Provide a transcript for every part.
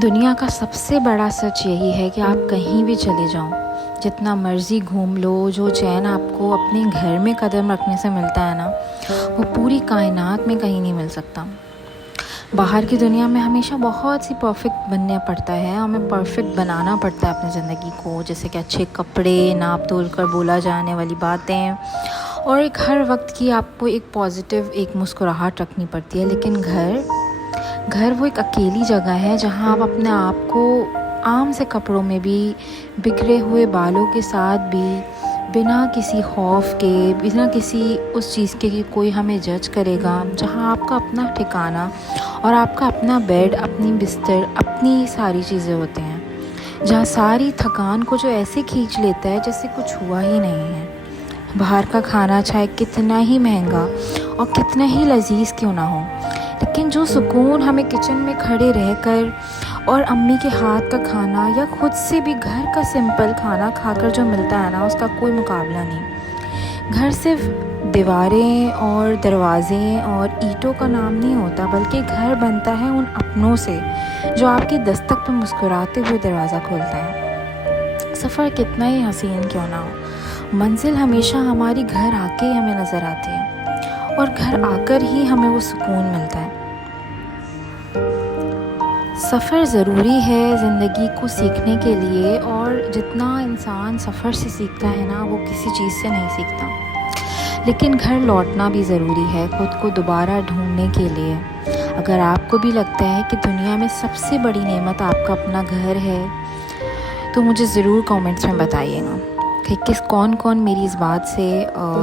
दुनिया का सबसे बड़ा सच यही है कि आप कहीं भी चले जाओ, जितना मर्ज़ी घूम लो, जो चैन आपको अपने घर में कदम रखने से मिलता है ना, वो पूरी कायनात में कहीं नहीं मिल सकता। बाहर की दुनिया में हमेशा बहुत सी परफेक्ट बनना पड़ता है, हमें परफेक्ट बनाना पड़ता है अपनी ज़िंदगी को, जैसे कि अच्छे कपड़े, नाप तोल कर बोला जाने वाली बातें और एक हर वक्त की आपको एक पॉजिटिव एक मुस्कुराहट रखनी पड़ती है। लेकिन घर वो एक अकेली जगह है जहाँ आप अपने आप को आम से कपड़ों में भी, बिखरे हुए बालों के साथ भी, बिना किसी खौफ के, बिना किसी उस चीज़ के कि कोई हमें जज करेगा, जहाँ आपका अपना ठिकाना और आपका अपना बेड, अपनी बिस्तर, अपनी सारी चीज़ें होती हैं, जहाँ सारी थकान को जो ऐसे खींच लेता है जैसे कुछ हुआ ही नहीं है। बाहर का खाना चाहे कितना ही महंगा और कितना ही लजीज क्यों ना हो, लेकिन जो सुकून हमें किचन में खड़े रहकर और अम्मी के हाथ का खाना या खुद से भी घर का सिंपल खाना खाकर जो मिलता है ना, उसका कोई मुकाबला नहीं। घर सिर्फ दीवारें और दरवाज़े और ईंटों का नाम नहीं होता, बल्कि घर बनता है उन अपनों से जो आपकी दस्तक पर मुस्कुराते हुए दरवाज़ा खोलता है। सफ़र कितना ही हसीन क्यों ना हो, मंजिल हमेशा हमारी घर आके ही हमें नज़र आती है और घर आकर ही हमें वो सुकून मिलता है। सफ़र ज़रूरी है ज़िंदगी को सीखने के लिए, और जितना इंसान सफ़र से सीखता है ना, वो किसी चीज़ से नहीं सीखता। लेकिन घर लौटना भी ज़रूरी है खुद को दोबारा ढूंढने के लिए। अगर आपको भी लगता है कि दुनिया में सबसे बड़ी नेमत आपका अपना घर है, तो मुझे ज़रूर कमेंट्स में बताइएगा कि कौन मेरी इस बात से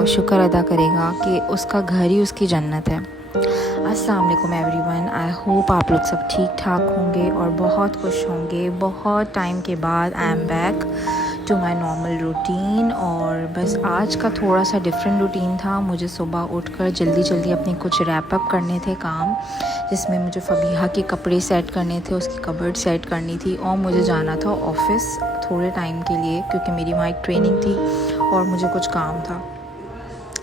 शुक्र अदा करेगा कि उसका घर ही उसकी जन्नत है। अस्सलाम वालेकुम एवरीवन, आई होप आप लोग सब ठीक ठाक होंगे और बहुत खुश होंगे। बहुत टाइम के बाद I am back to my normal routine, और बस आज का थोड़ा सा डिफरेंट रूटीन था। मुझे सुबह उठकर जल्दी अपने कुछ रैप अप करने थे काम, जिसमें मुझे फ़बीहा के कपड़े सेट करने थे, उसकी कबर्ड सेट करनी थी, और मुझे जाना था ऑफ़िस थोड़े टाइम के लिए, क्योंकि मेरी वहाँ एक ट्रेनिंग थी और मुझे कुछ काम था।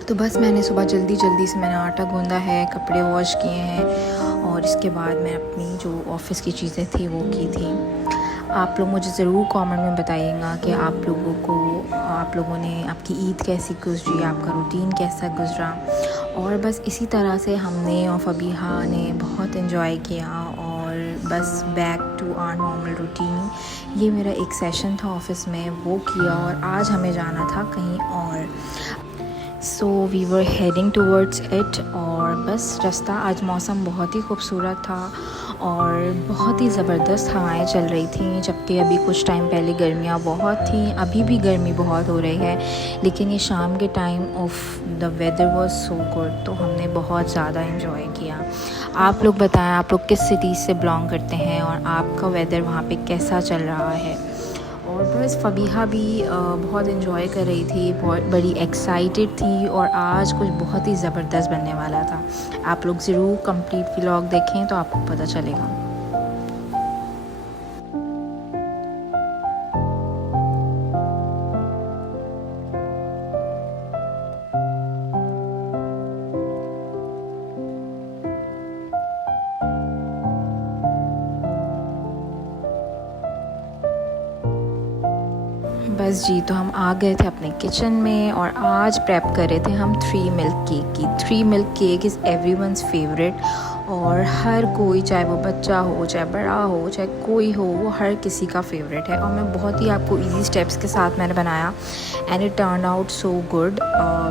तो बस मैंने सुबह जल्दी से मैंने आटा गूंदा है, कपड़े वॉश किए हैं, और इसके बाद मैं अपनी जो ऑफ़िस की चीज़ें थी वो की थी। आप लोग मुझे ज़रूर कमेंट में बताइएगा कि आप लोगों ने आपकी ईद कैसी गुजरी, आपका रूटीन कैसा गुजरा। और बस इसी तरह से हमने और फ़बीहा ने बहुत एंजॉय किया, और बस back to our normal routine. ये मेरा एक सेशन था ऑफ़िस में, वो किया, और आज हमें जाना था कहीं और। So we were heading towards it, और बस रास्ता, आज मौसम बहुत ही खूबसूरत था और बहुत ही ज़बरदस्त हवाएं चल रही थी, जबकि अभी कुछ टाइम पहले गर्मियाँ बहुत थी। अभी भी गर्मी बहुत हो रही है, लेकिन ये शाम के time of the weather was so good, तो हमने बहुत ज़्यादा एंजॉय किया। आप लोग बताएं, आप लोग किस सिटी से बिलोंग करते हैं और आपका वेदर वहाँ पे कैसा चल रहा है। और बस फ़बीहा भी बहुत इन्जॉय कर रही थी, बहुत बड़ी एक्साइटेड थी, और आज कुछ बहुत ही ज़बरदस्त बनने वाला था। आप लोग ज़रूर कंप्लीट व्लॉग देखें तो आपको पता चलेगा। बस जी, तो हम आ गए थे अपने किचन में, और आज प्रेप कर रहे थे हम 3 मिल्क केक की। 3 milk cake is everyone's favourite, और हर कोई, चाहे वो बच्चा हो, चाहे बड़ा हो, चाहे कोई हो, वो हर किसी का फेवरेट है। और मैं बहुत ही आपको इजी स्टेप्स के साथ मैंने बनाया, and it turn out so good.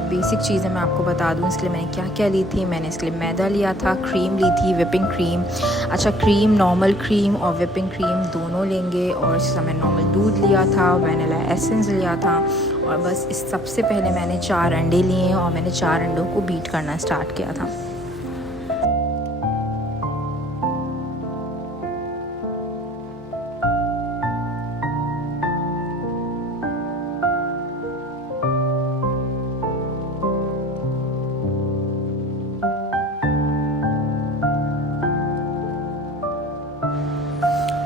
Basic चीज़ें मैं आपको बता दूँ, इसके लिए मैंने क्या क्या ली थी। मैंने इसके लिए मैदा लिया था, क्रीम ली थी, विपिंग क्रीम, अच्छा क्रीम, नॉर्मल क्रीम और विपिंग क्रीम दोनों लेंगे, और इसका मैंने नॉर्मल दूध लिया था, वैनिला एसेंस लिया था, और बस इस सबसे पहले मैंने 4 अंडे लिए, और मैंने 4 अंडों को बीट करना स्टार्ट किया था।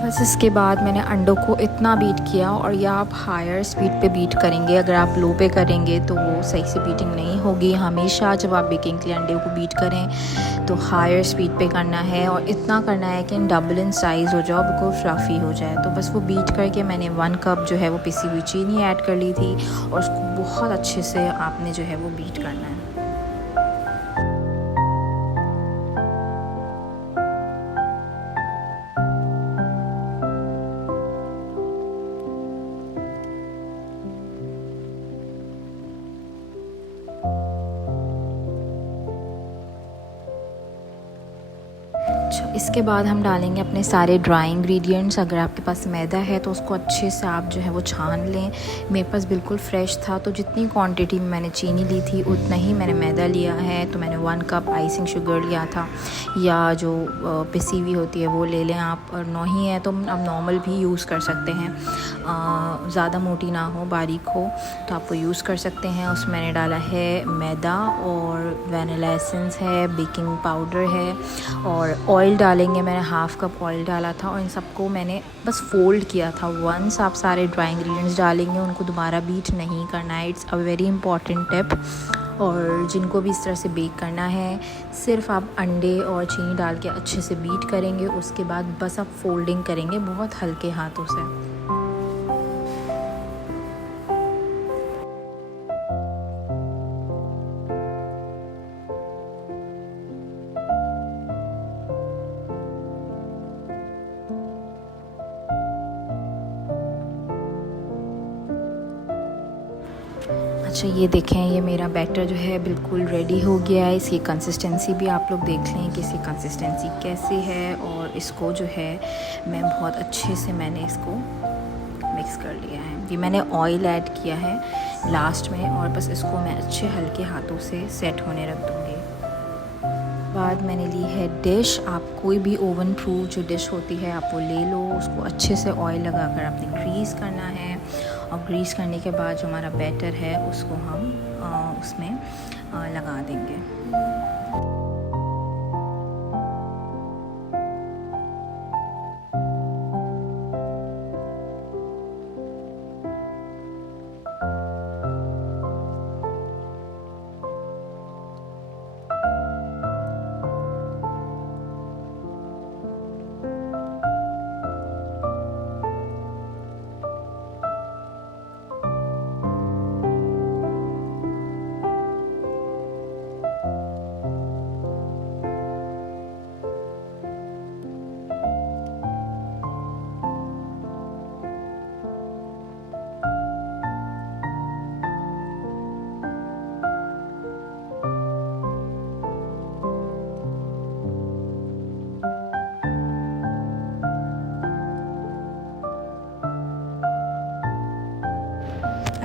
बस इसके बाद मैंने अंडों को इतना बीट किया, और या आप हायर स्पीड पे बीट करेंगे, अगर आप लो पे करेंगे तो वो सही से बीटिंग नहीं होगी। हमेशा जब आप बेकिंग के लिए अंडे को बीट करें तो हायर स्पीड पे करना है, और इतना करना है कि डबल इन साइज़ हो जाओ, बिल्कुल फ्लफ़ी हो जाए। तो बस वो बीट करके मैंने 1 कप जो है वो पिसी हुई चीनी ऐड कर ली थी, और उसको बहुत अच्छे से आपने जो है वो बीट करना है। अच्छा, इसके बाद हम डालेंगे अपने सारे ड्राई इंग्रेडिएंट्स। अगर आपके पास मैदा है तो उसको अच्छे से आप जो है वो छान लें। मेरे पास बिल्कुल फ्रेश था, तो जितनी क्वांटिटी में मैंने चीनी ली थी उतना ही मैंने मैदा लिया है। तो मैंने 1 कप आइसिंग शुगर लिया था, या जो पिसी हुई होती है वो ले लें आप, और नहीं है तो आप नॉर्मल भी यूज़ कर सकते हैं। ज़्यादा मोटी ना हो, बारीक हो तो आप वो यूज़ कर सकते हैं। उसमें मैंने डाला है मैदा, और वैनिला एसेंस है, बेकिंग पाउडर है, और ऑयल डालेंगे। मैंने हाफ़ कप ऑयल डाला था, और इन सबको मैंने बस फोल्ड किया था। वंस आप सारे ड्राई इंग्रेडिएंट्स डालेंगे उनको दोबारा बीट नहीं करना है। It's a very important tip. और जिनको भी इस तरह से बेक करना है, सिर्फ आप अंडे और चीनी डाल के अच्छे से बीट करेंगे, उसके बाद बस आप फोल्डिंग करेंगे बहुत हल्के हाथों से। अच्छा, ये देखें, ये मेरा बैटर जो है बिल्कुल रेडी हो गया है। इसकी कंसिस्टेंसी भी आप लोग देख लें कि इसकी कंसिस्टेंसी कैसी है, और इसको जो है मैं बहुत अच्छे से मैंने इसको मिक्स कर लिया है। ये मैंने ऑयल ऐड किया है लास्ट में, और बस इसको मैं अच्छे हल्के हाथों से सेट होने रख दूँगी। बाद मैंने ली है डिश। आप कोई भी ओवन प्रूफ जो डिश होती है आप वो ले लो, उसको अच्छे से ऑयल लगाकर आपने ग्रीस करना है, और ग्रीस करने के बाद जो हमारा बैटर है उसको हम उसमें लगा देंगे।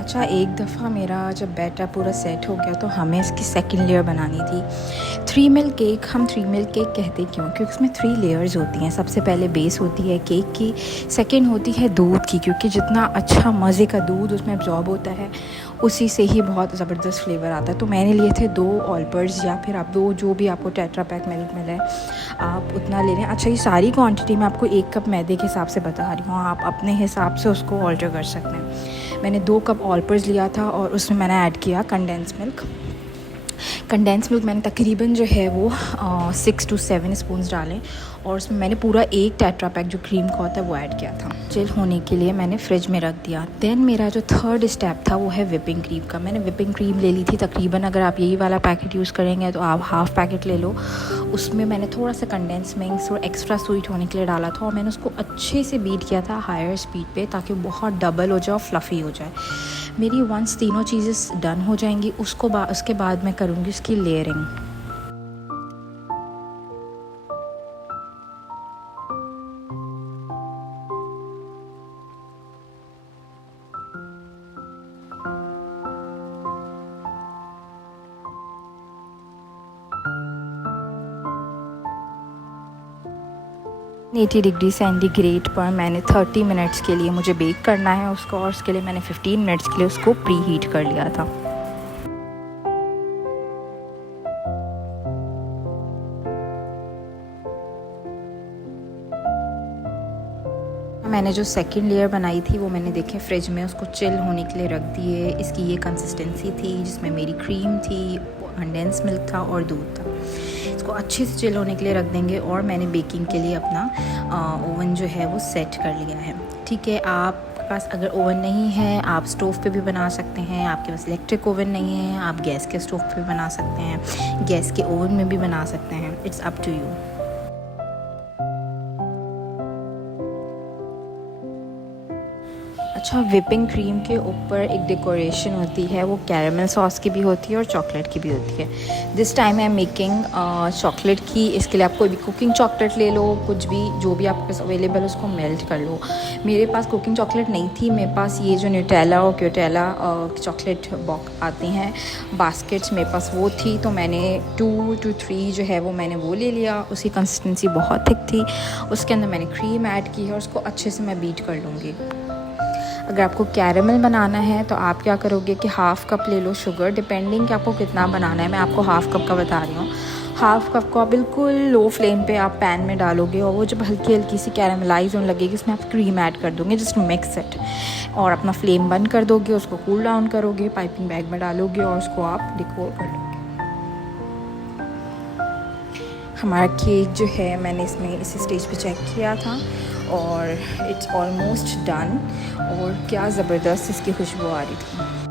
अच्छा, एक दफ़ा मेरा जब बैटर पूरा सेट हो गया तो हमें इसकी सेकंड लेयर बनानी थी। 3 मिल केक, हम 3 मिल केक कहते क्यों? क्योंकि उसमें 3 लेयर्स होती हैं। सबसे पहले बेस होती है केक की, सेकंड होती है दूध की, क्योंकि जितना अच्छा मज़े का दूध उसमें एब्जॉर्ब होता है उसी से ही बहुत ज़बरदस्त फ्लेवर आता है। तो मैंने लिए थे 2 ऑलपर्स, या फिर आप 2 जो भी आपको टेट्रा पैक मिल्क मिला है आप उतना ले लें। अच्छा, ये सारी क्वांटिटी मैं आपको 1 कप मैदे के हिसाब से बता रही हूँ, आप अपने हिसाब से उसको ऑल्टर कर सकते हैं। मैंने 2 कप ऑलपर्स लिया था, और उसमें मैंने ऐड किया कंडेंस मिल्क। कंडेंस मिल्क मैंने तकरीबन जो है वो 6 to 7 स्पून्स डालें, और उसमें मैंने पूरा 1 टेट्रा पैक जो क्रीम का होता है वो ऐड किया था। चिल होने के लिए मैंने फ्रिज में रख दिया। देन मेरा जो थर्ड स्टेप था वो है विपिंग क्रीम का। मैंने विपिंग क्रीम ले ली थी तकरीबन, अगर आप यही वाला पैकेट यूज़ करेंगे तो आप हाफ़ पैकेट ले लो। उसमें मैंने थोड़ा सा कंडेंस मिल्क और एक्स्ट्रा स्वीट होने के लिए डाला था, और मैंने उसको अच्छे से बीट किया था हायर स्पीड पे, ताकि बहुत डबल हो जाए और फ्लफ़ी हो जाए। मेरी वंस तीनों चीज़ें डन हो जाएंगी उसके बाद मैं करूँगी उसकी लेयरिंग। एटी डिग्री सेंटीग्रेड पर मैंने 30 मिनट्स के लिए मुझे बेक करना है उसको, और उसके लिए मैंने 15 मिनट्स के लिए उसको प्री हीट कर लिया था। मैंने जो सेकंड लेयर बनाई थी वो मैंने देखे फ्रिज में उसको चिल होने के लिए रख दिए। इसकी ये कंसिस्टेंसी थी जिसमें मेरी क्रीम थी, कंडेंस मिल्क था और दूध था। इसको अच्छे से चिल होने के लिए रख देंगे और मैंने बेकिंग के लिए अपना ओवन जो है वो सेट कर लिया है। ठीक है, आपके पास अगर ओवन नहीं है आप स्टोव पे भी बना सकते हैं। आपके पास इलेक्ट्रिक ओवन नहीं है आप गैस के स्टोव पे भी बना सकते हैं, गैस के ओवन में भी बना सकते हैं। It's up to you. अच्छा, विपिंग क्रीम के ऊपर एक डेकोरेशन होती है, वो कैरेमल सॉस की भी होती है और चॉकलेट की भी होती है। This time I am making chocolate की। इसके लिए आप कोई भी कुकिंग चॉकलेट ले लो, कुछ भी जो भी आपके पास अवेलेबल है उसको मेल्ट कर लो। मेरे पास कुकिंग चॉकलेट नहीं थी, मेरे पास ये जो न्यूटेला और क्यूटेला चॉकलेट बॉक्स आती हैं बास्केट्स, मेरे पास वो थी। तो मैंने 2 to 3 जो है वो मैंने वो ले लिया। उसकी कंसिस्टेंसी बहुत थिक थी। उसके अंदर मैंने क्रीम ऐड की है और उसको अच्छे से मैं बीट कर लूँगी। अगर आपको कैरेमल बनाना है तो आप क्या करोगे कि हाफ़ कप ले लो शुगर, डिपेंडिंग कि आपको कितना बनाना है। मैं आपको हाफ़ कप का बता रही हूँ। हाफ़ कप को आप बिल्कुल लो फ्लेम पे आप पैन में डालोगे और वो जब हल्की हल्की सी कैरेमलाइज होने लगेगी उसमें आप क्रीम ऐड कर दोगे, जस्ट मिक्स इट, और अपना फ्लेम बंद कर दोगे। उसको कूल डाउन करोगे, पाइपिंग बैग में डालोगे और उसको आप डिकोर कर लोगे। हमारा केक जो है मैंने इसमें इसी स्टेज पे चेक किया था और इट्स ऑलमोस्ट डन। और क्या ज़बरदस्त इसकी खुशबू आ रही थी।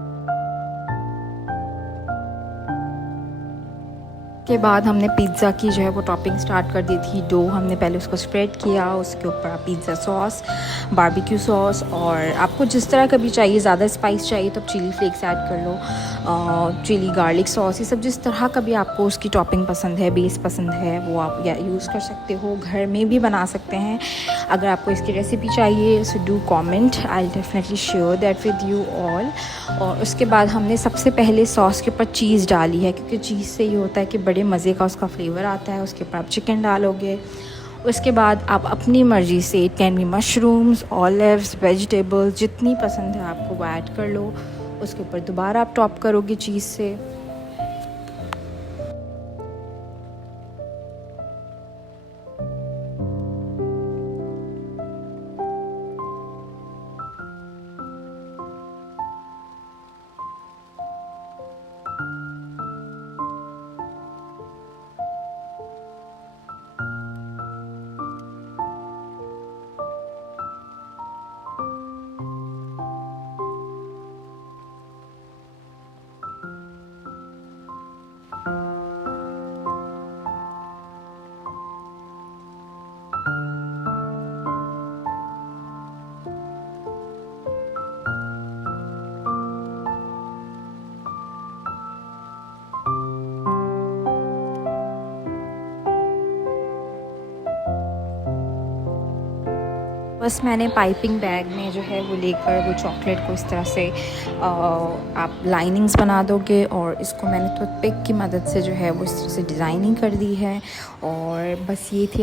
के बाद हमने पिज़्ज़ा की जो है वो टॉपिंग स्टार्ट कर दी थी। डो हमने पहले उसको स्प्रेड किया, उसके ऊपर पिज़्ज़ा सॉस, बारबेक्यू सॉस, और आपको जिस तरह का भी चाहिए, ज़्यादा स्पाइस चाहिए तो आप चिली फ्लेक्स ऐड कर लो, चिली गार्लिक सॉस, ये सब जिस तरह का भी आपको उसकी टॉपिंग पसंद है, बेस पसंद है, वो आप या यूज़ कर सकते हो। घर में भी बना सकते हैं। अगर आपको इसकी रेसिपी चाहिए so do comment, I will definitely share that with you all. और उसके बाद हमने सबसे पहले सॉस के ऊपर चीज़ डाली है, क्योंकि चीज़ से ये होता है कि बड़े मज़े का उसका फ्लेवर आता है। उसके ऊपर आप चिकन डालोगे। उसके बाद आप अपनी मर्ज़ी से, it can be mushrooms, olives, vegetables, जितनी पसंद है आपको वो ऐड कर लो। उसके ऊपर दोबारा आप टॉप करोगे चीज़ से। बस मैंने पाइपिंग बैग में जो है वो लेकर वो चॉकलेट को इस तरह से आप लाइनिंग्स बना दोगे, और इसको मैंने टूथपिक की मदद से जो है वो इस तरह से डिज़ाइनिंग कर दी है। और बस ये थी